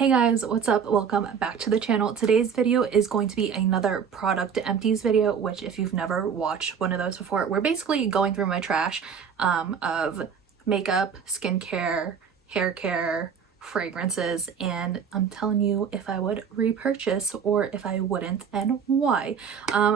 Hey guys, what's up? Welcome back to the channel. Today's video is going to be another product empties video, which if you've never watched one of those before, we're basically going through my trash of makeup, skincare, hair care, fragrances, and I'm telling you if I would repurchase or if I wouldn't and why.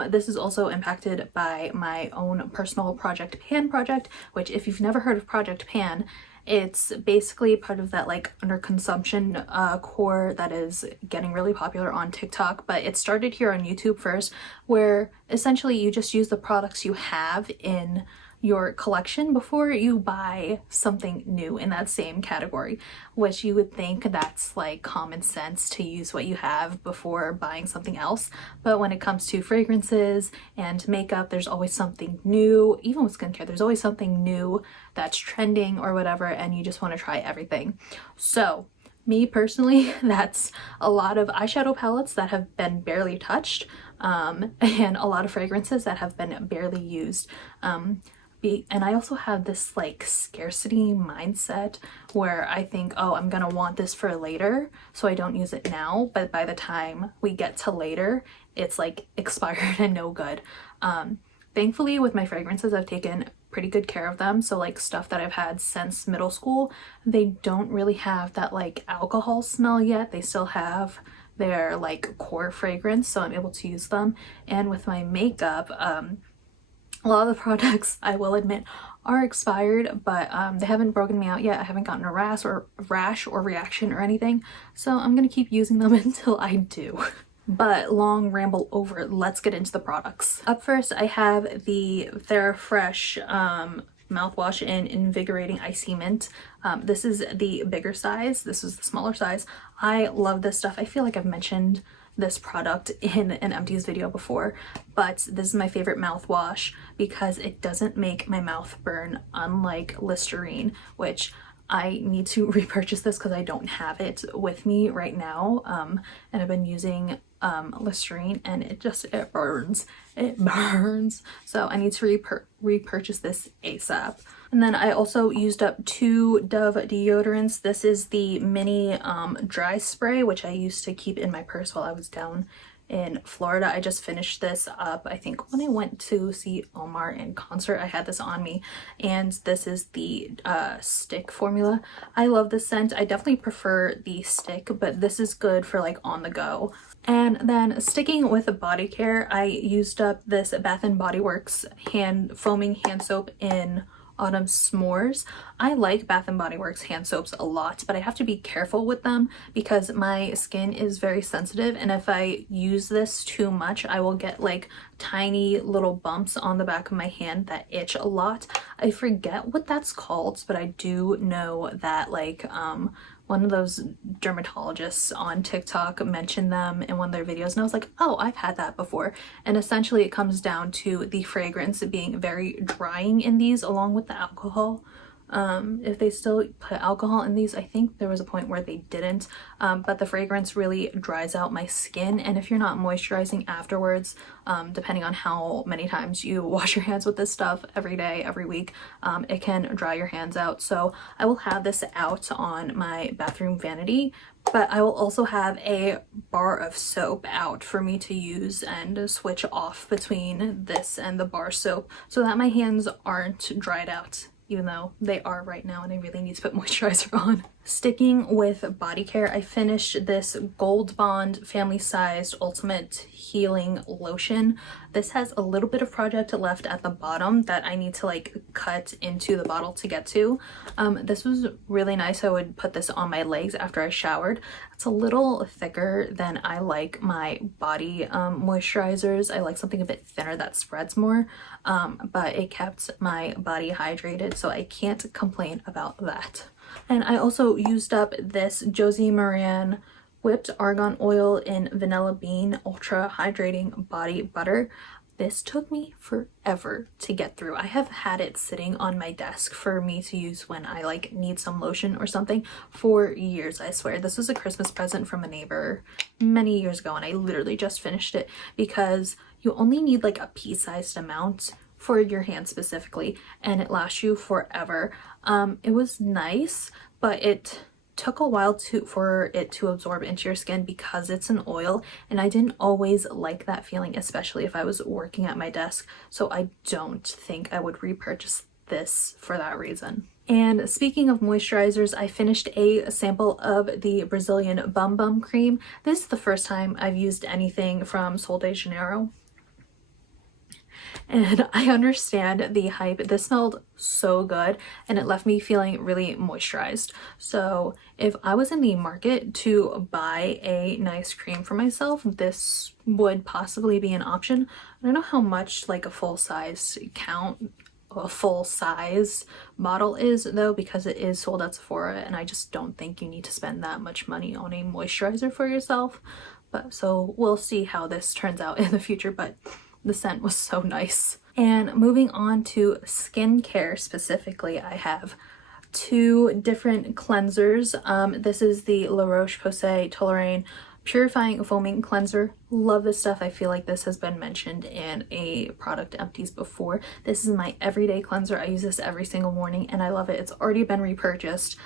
This is also impacted by my own personal Project Pan project, which if you've never heard of Project Pan, it's basically part of that like under consumption core that is getting really popular on TikTok, but it started here on YouTube first, where essentially you just use the products you have in your collection before you buy something new in that same category, which you would think that's like common sense to use what you have before buying something else. But when it comes to fragrances and makeup, there's always something new. Even with skincare, there's always something new that's trending or whatever, and you just want to try everything. So me personally, that's a lot of eyeshadow palettes that have been barely touched, and a lot of fragrances that have been barely used. And I also have this like scarcity mindset where I think, oh, I'm gonna want this for later, so I don't use it now, but by the time we get to later, it's like expired and no good. Thankfully with my fragrances, I've taken pretty good care of them. So like stuff that I've had since middle school, they don't really have that like alcohol smell yet. They still have their like core fragrance, so I'm able to use them. And with my makeup, a lot of the products, I will admit, are expired, but they haven't broken me out yet. I haven't gotten a rash or reaction or anything, so I'm gonna keep using them until I do. But long ramble over, let's get into the products. Up first, I have the TheraFresh mouthwash in Invigorating Icy Mint. This is the bigger size. This is the smaller size. I love this stuff. I feel like I've mentioned this product in an empties video before, but this is my favorite mouthwash because it doesn't make my mouth burn, unlike Listerine, which I need to repurchase this because I don't have it with me right now, and I've been using Listerine and it burns. It burns, so I need to repurchase this ASAP. And then I also used up 2 Dove deodorants. This is the mini dry spray, which I used to keep in my purse while I was down in Florida. I just finished this up, I think when I went to see Omar in concert. I had this on me, and this is the stick formula. I love this scent. I definitely prefer the stick, but this is good for like on the go. And then sticking with the body care, I used up this Bath & Body Works foaming hand soap in Autumn S'mores. I like Bath & Body Works hand soaps a lot, but I have to be careful with them because my skin is very sensitive, and if I use this too much, I will get like tiny little bumps on the back of my hand that itch a lot. I forget what that's called, but I do know that like one of those dermatologists on TikTok mentioned them in one of their videos, and I was like, oh, I've had that before. And essentially it comes down to the fragrance being very drying in these, along with the alcohol. If they still put alcohol in these, I think there was a point where they didn't, but the fragrance really dries out my skin, and if you're not moisturizing afterwards, depending on how many times you wash your hands with this stuff every day, every week, it can dry your hands out. So I will have this out on my bathroom vanity, but I will also have a bar of soap out for me to use and switch off between this and the bar soap so that my hands aren't dried out, even though they are right now and I really need to put moisturizer on. Sticking with body care, I finished this Gold Bond family sized ultimate healing lotion. This has a little bit of product left at the bottom that I need to like cut into the bottle to get to. This was really nice. I would put this on my legs after I showered. It's a little thicker than I like my body moisturizers. I like something a bit thinner that spreads more, but it kept my body hydrated, so I can't complain about that. And I also used up this Josie Maran whipped argan oil in vanilla bean ultra hydrating body butter. This took me forever to get through. I have had it sitting on my desk for me to use when I like need some lotion or something for years, I swear. This was a Christmas present from a neighbor many years ago, and I literally just finished it because you only need like a pea-sized amount for your hand specifically, and it lasts you forever. It was nice, but it took a while for it to absorb into your skin because it's an oil, and I didn't always like that feeling, especially if I was working at my desk. So I don't think I would repurchase this for that reason. And speaking of moisturizers, I finished a sample of the Brazilian Bum Bum cream. This is the first time I've used anything from Sol de Janeiro, and I understand the hype. This smelled so good and it left me feeling really moisturized. So if I was in the market to buy a nice cream for myself, this would possibly be an option. I don't know how much like a full size bottle is though, because it is sold at Sephora, and I just don't think you need to spend that much money on a moisturizer for yourself. But so we'll see how this turns out in the future, but the scent was so nice. And moving on to skincare specifically, I have two different cleansers. This is the La Roche-Posay Toleraine Purifying Foaming Cleanser. Love this stuff. I feel like this has been mentioned in a product empties before. This is my everyday cleanser. I use this every single morning and I love it. It's already been repurchased.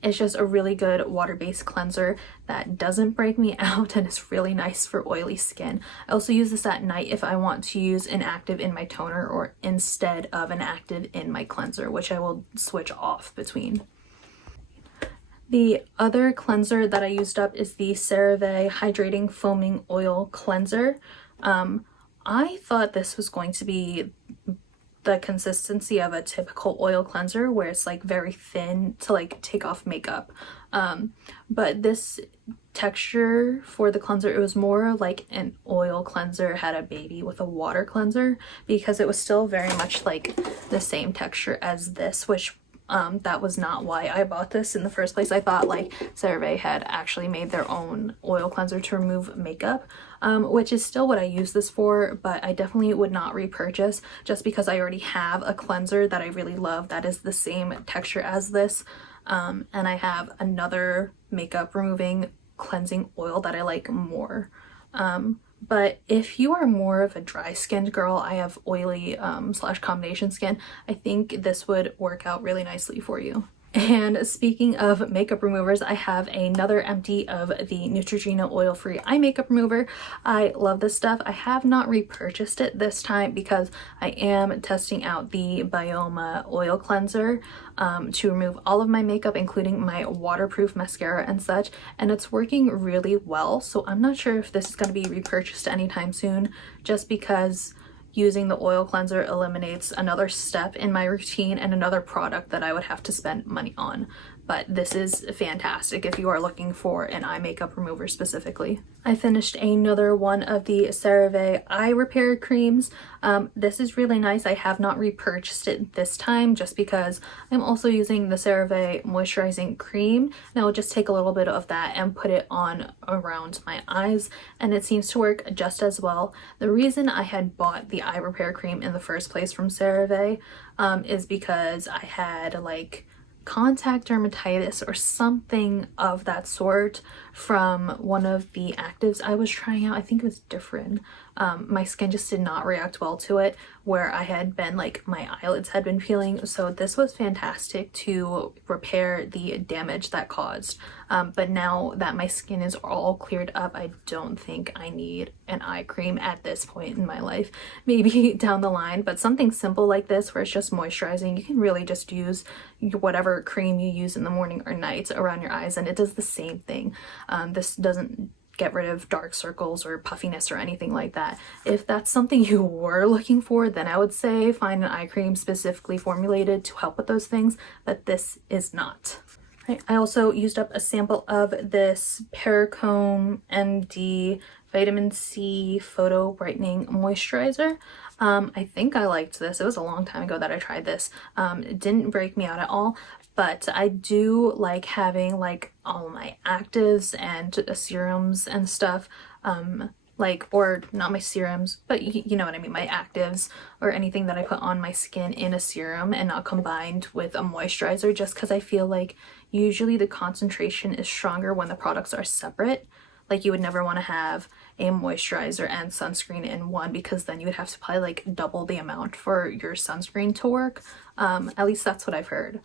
It's just a really good water-based cleanser that doesn't break me out and is really nice for oily skin. I also use this at night if I want to use an active in my toner or instead of an active in my cleanser, which I will switch off between. The other cleanser that I used up is the CeraVe Hydrating Foaming Oil Cleanser. I thought this was going to be the consistency of a typical oil cleanser where it's like very thin to like take off makeup, but this texture for the cleanser, it was more like an oil cleanser had a baby with a water cleanser, because it was still very much like the same texture as this, which that was not why I bought this in the first place. I thought like CeraVe had actually made their own oil cleanser to remove makeup, which is still what I use this for, but I definitely would not repurchase just because I already have a cleanser that I really love that is the same texture as this, and I have another makeup removing cleansing oil that I like more. But if you are more of a dry skinned girl, I have oily slash combination skin, I think this would work out really nicely for you. And speaking of makeup removers, I have another empty of the Neutrogena oil-free eye makeup remover. I love this stuff. I have not repurchased it this time because I am testing out the Bioma oil cleanser to remove all of my makeup, including my waterproof mascara and such, and it's working really well. So I'm not sure if this is going to be repurchased anytime soon, just because using the oil cleanser eliminates another step in my routine and another product that I would have to spend money on. But this is fantastic if you are looking for an eye makeup remover specifically. I finished another one of the CeraVe eye repair creams. This is really nice. I have not repurchased it this time just because I'm also using the CeraVe moisturizing cream, and I'll just take a little bit of that and put it on around my eyes, and it seems to work just as well. The reason I had bought the eye repair cream in the first place from CeraVe is because I had like contact dermatitis or something of that sort from one of the actives I was trying out. I think it was different. My skin just did not react well to it, where I had been like, my eyelids had been peeling. So this was fantastic to repair the damage that caused. But now that my skin is all cleared up, I don't think I need an eye cream at this point in my life. Maybe down the line, but something simple like this where it's just moisturizing, you can really just use whatever cream you use in the morning or night around your eyes and it does the same thing. This doesn't get rid of dark circles or puffiness or anything like that. If that's something you were looking for, then I would say find an eye cream specifically formulated to help with those things, but this is not. I also used up a sample of this Perricone MD Vitamin C Photo Brightening Moisturizer. I think I liked this. It was a long time ago that I tried this. It didn't break me out at all, but I do like having like all my actives and serums and stuff, like, or not my serums, but you know what I mean, my actives or anything that I put on my skin in a serum and not combined with a moisturizer, just because I feel like usually the concentration is stronger when the products are separate. Like you would never want to have a moisturizer and sunscreen in one, because then you would have to probably like double the amount for your sunscreen to work. At least that's what I've heard.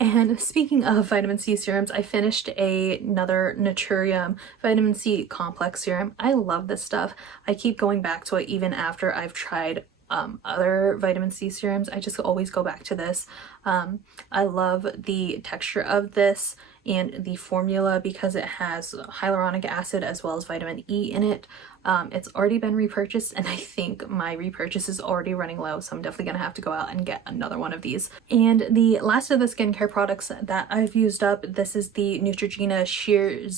And speaking of vitamin C serums, I finished another Naturium vitamin C complex serum. I love this stuff. I keep going back to it even after I've tried other vitamin C serums. I just always go back to this. I love the texture of this and the formula because it has hyaluronic acid as well as vitamin E in it. It's already been repurchased and I think my repurchase is already running low, so I'm definitely gonna have to go out and get another one of these. And the last of the skincare products that I've used up, this is the Neutrogena Sheer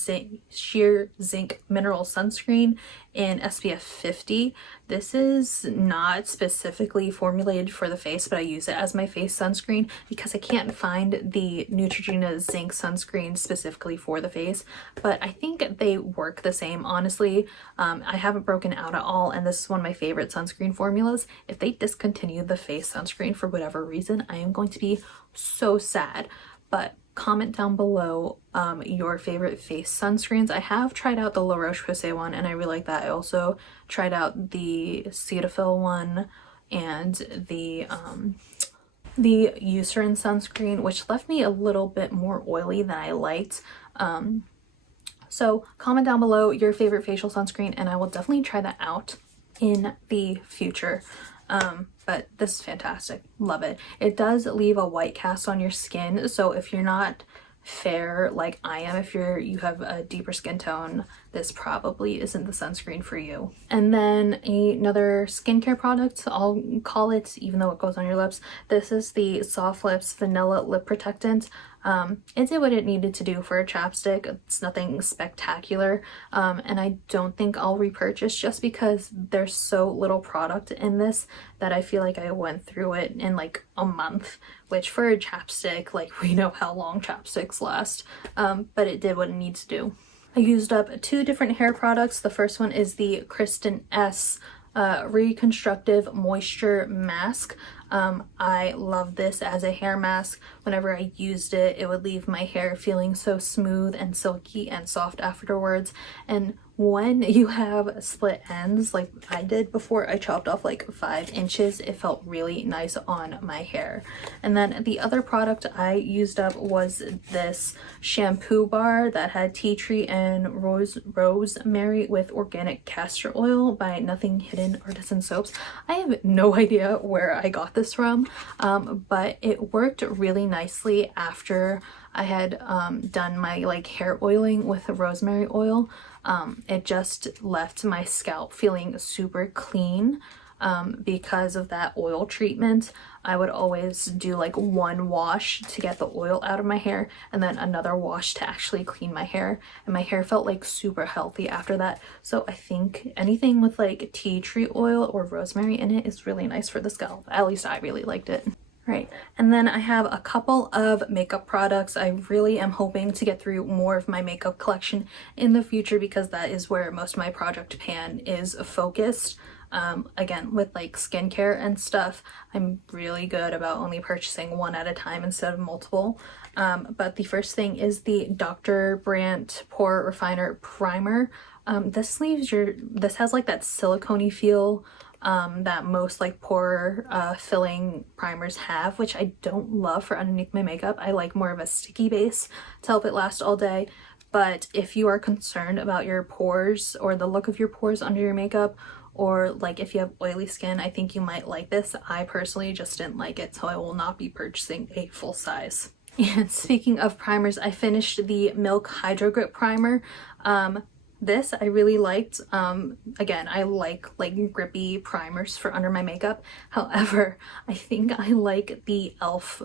Zinc Mineral Sunscreen in SPF 50. This is not specifically formulated for the face, but I use it as my face sunscreen because I can't find the Neutrogena Zinc sunscreen specifically for the face, but I think they work the same, honestly. I haven't broken out at all, and this is one of my favorite sunscreen formulas. If they discontinue the face sunscreen for whatever reason, I am going to be so sad. But comment down below your favorite face sunscreens. I have tried out the La Roche-Posay one and I really like that. I also tried out the Cetaphil one and the Eucerin sunscreen, which left me a little bit more oily than I liked. So comment down below your favorite facial sunscreen and I will definitely try that out in the future. But this is fantastic. Love it. It does leave a white cast on your skin, so if you're not fair like I am, if you have a deeper skin tone, this probably isn't the sunscreen for you. And then another skincare product, I'll call it, even though it goes on your lips, this is the Soft Lips Vanilla Lip Protectant. It did what it needed to do for a chapstick. It's nothing spectacular, and I don't think I'll repurchase just because there's so little product in this that I feel like I went through it in like a month, which for a chapstick, like we know how long chapsticks last, but it did what it needs to do. I used up 2 different hair products. The first one is the Kristen S Reconstructive Moisture Mask. I love this as a hair mask. Whenever I used it, it would leave my hair feeling so smooth and silky and soft afterwards. And when you have split ends like I did before I chopped off like 5 inches, it felt really nice on my hair. And then the other product I used up was this shampoo bar that had tea tree and rosemary with organic castor oil by Nothing Hidden Artisan Soaps. I have no idea where I got this from, but it worked really nicely after I had done my like hair oiling with the rosemary oil. It just left my scalp feeling super clean because of that oil treatment. I would always do like one wash to get the oil out of my hair and then another wash to actually clean my hair, and my hair felt like super healthy after that. So I think anything with like tea tree oil or rosemary in it is really nice for the scalp. At least I really liked it. Right, and then I have a couple of makeup products. I really am hoping to get through more of my makeup collection in the future because that is where most of my project pan is focused. Again, with like skincare and stuff, I'm really good about only purchasing one at a time instead of multiple. But the first thing is the Dr. Brandt Pore Refiner Primer. This has like that silicone-y feel that most like pore filling primers have, which I don't love for underneath my makeup. I like more of a sticky base to help it last all day. But if you are concerned about your pores or the look of your pores under your makeup, or like if you have oily skin, I think you might like this. I personally just didn't like it, so I will not be purchasing a full size. And speaking of primers, I finished the Milk Hydro Grip Primer. This I really liked. Again, I like grippy primers for under my makeup. However, I think I like the e.l.f.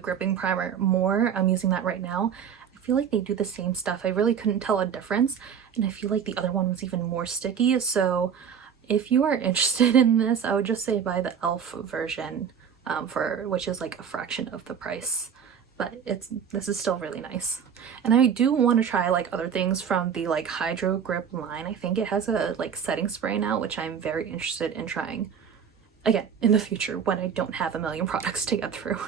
gripping primer more. I'm using that right now. I feel like they do the same stuff. I really couldn't tell a difference, and I feel like the other one was even more sticky. So if you are interested in this, I would just say buy the e.l.f. version, which is like a fraction of the price. But this is still really nice. And I do want to try like other things from the like Hydro Grip line. I think it has a like setting spray now, which I'm very interested in trying again in the future when I don't have a million products to get through.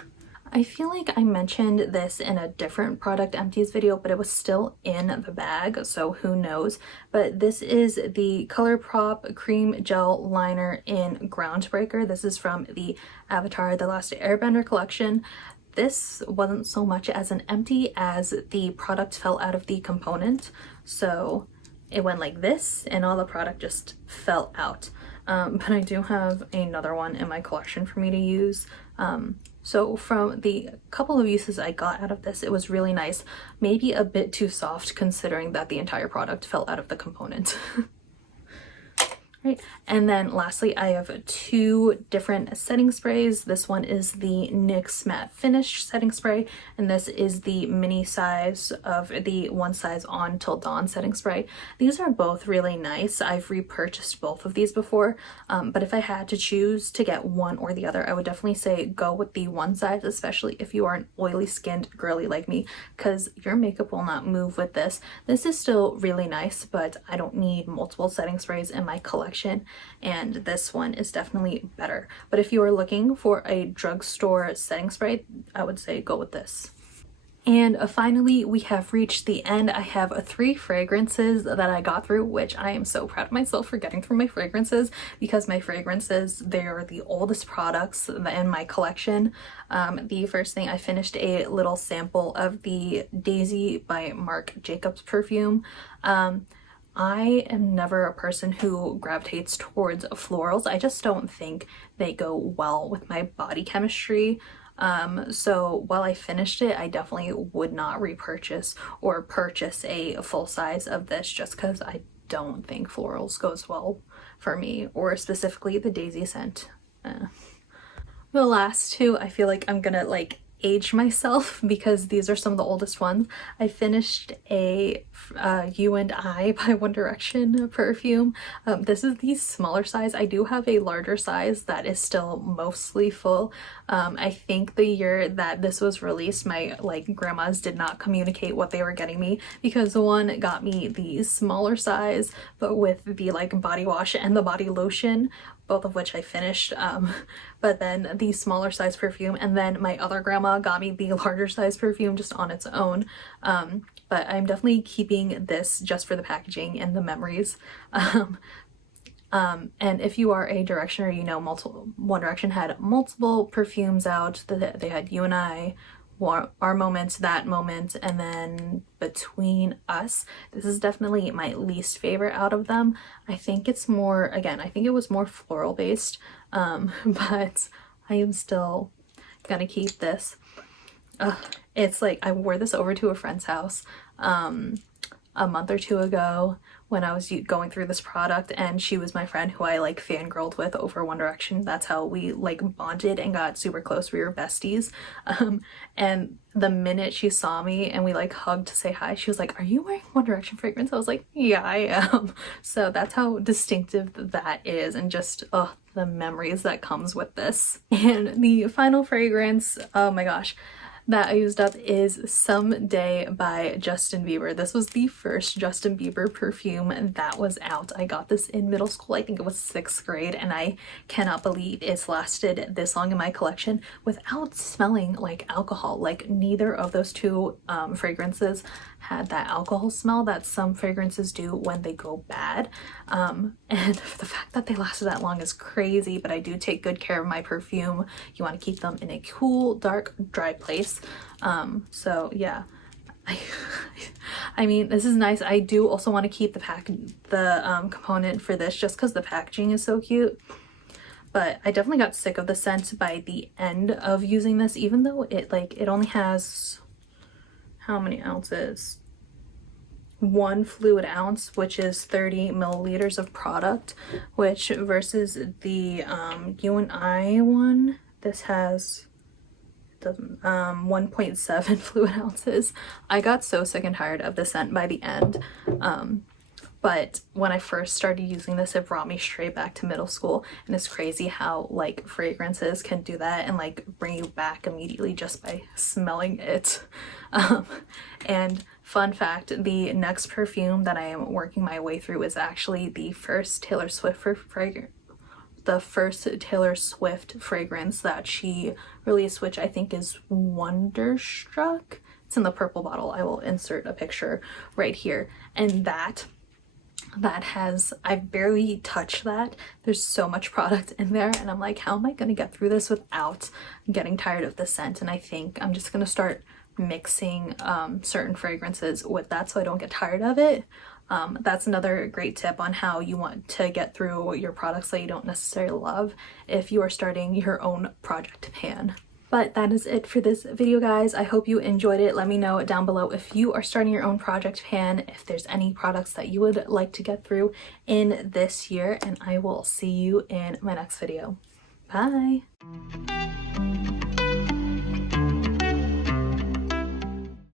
I feel like I mentioned this in a different product empties video, but it was still in the bag, so who knows. But this is the ColourPop Cream Gel Liner in Groundbreaker. This is from the Avatar: The Last Airbender collection. this wasn't so much as an empty as the product fell out of the component. So it went like this and all the product just fell out. But I do have another one in my collection for me to use. So from the couple of uses I got out of this, it was really nice. Maybe a bit too soft considering that the entire product fell out of the component. Right. And then lastly, I have two different setting sprays. This one is the NYX Matte Finish setting spray, and this is the mini size of the One Size On Till Dawn setting spray. These are both really nice. I've repurchased both of these before, but if I had to choose to get one or the other, I would definitely say go with the one size, especially if you are an oily skinned girly like me, because your makeup will not move with this. This is still really nice, but I don't need multiple setting sprays in my collection. And this one is definitely better. But if you are looking for a drugstore setting spray, I would say go with this. And finally, we have reached the end. I have 3 fragrances that I got through, which I am so proud of myself for getting through my fragrances, because my fragrances, they are the oldest products in my collection. The first thing, I finished a little sample of the Daisy by Marc Jacobs perfume. I am never a person who gravitates towards florals. I just don't think they go well with my body chemistry. So while I finished it, I definitely would not repurchase or purchase a full size of this just because I don't think florals goes well for me, or specifically the Daisy scent. The last 2, I feel like I'm gonna like age myself because these are some of the oldest ones. I finished a You and I by One Direction perfume. This is the smaller size. I do have a larger size that is still mostly full. I think the year that this was released, my like grandmas did not communicate what they were getting me, because one got me the smaller size but with the like body wash and the body lotion, both of which I finished, but then the smaller size perfume, and then my other grandma got me the larger size perfume just on its own. But I'm definitely keeping this just for the packaging and the memories. And if you are a Directioner, you know One Direction had multiple perfumes out. They had You and I, Our Moment, That Moment, and then Between Us. This is definitely my least favorite out of them. I think it's more, again, I think it was more floral based, but I am still gonna keep this. It's like I wore this over to a friend's house a month or 2 ago when I was going through this product, and she was my friend who I like fangirled with over One Direction. That's how we like bonded and got super close. We were besties. And the minute she saw me and we like hugged to say hi, she was like, "Are you wearing One Direction fragrance?" I was like, "Yeah, I am." So that's how distinctive that is, and just the memories that comes with this. And the final fragrance, oh my gosh, that I used up is Someday by Justin Bieber. This was the first Justin Bieber perfume that was out. I got this in middle school. I think it was 6th grade, and I cannot believe it's lasted this long in my collection without smelling like alcohol. Like neither of those 2 fragrances had that alcohol smell that some fragrances do when they go bad. And the fact that they lasted that long is crazy, but I do take good care of my perfume. You want to keep them in a cool, dark, dry place. So yeah, I mean, this is nice. I do also want to keep the component for this just because the packaging is so cute. But I definitely got sick of the scent by the end of using this, even though it only has, how many ounces? 1 fluid ounce, which is 30 milliliters of product, which versus the You and I one, this has 1.7 fluid ounces. I got so sick and tired of the scent by the end. But when I first started using this, it brought me straight back to middle school, and it's crazy how like fragrances can do that and like bring you back immediately just by smelling it. And fun fact, the next perfume that I am working my way through is actually the first Taylor Swift fragrance. The first Taylor Swift fragrance that she released, which I think is Wonderstruck. It's in the purple bottle. I will insert a picture right here. And that that has, I've barely touched that. There's so much product in there and I'm like, how am I gonna get through this without getting tired of the scent? And I think I'm just gonna start mixing certain fragrances with that so I don't get tired of it. That's another great tip on how you want to get through your products that you don't necessarily love if you are starting your own project pan. But that is it for this video, guys. I hope you enjoyed it. Let me know down below if you are starting your own project pan, if there's any products that you would like to get through in this year, and I will see you in my next video. Bye!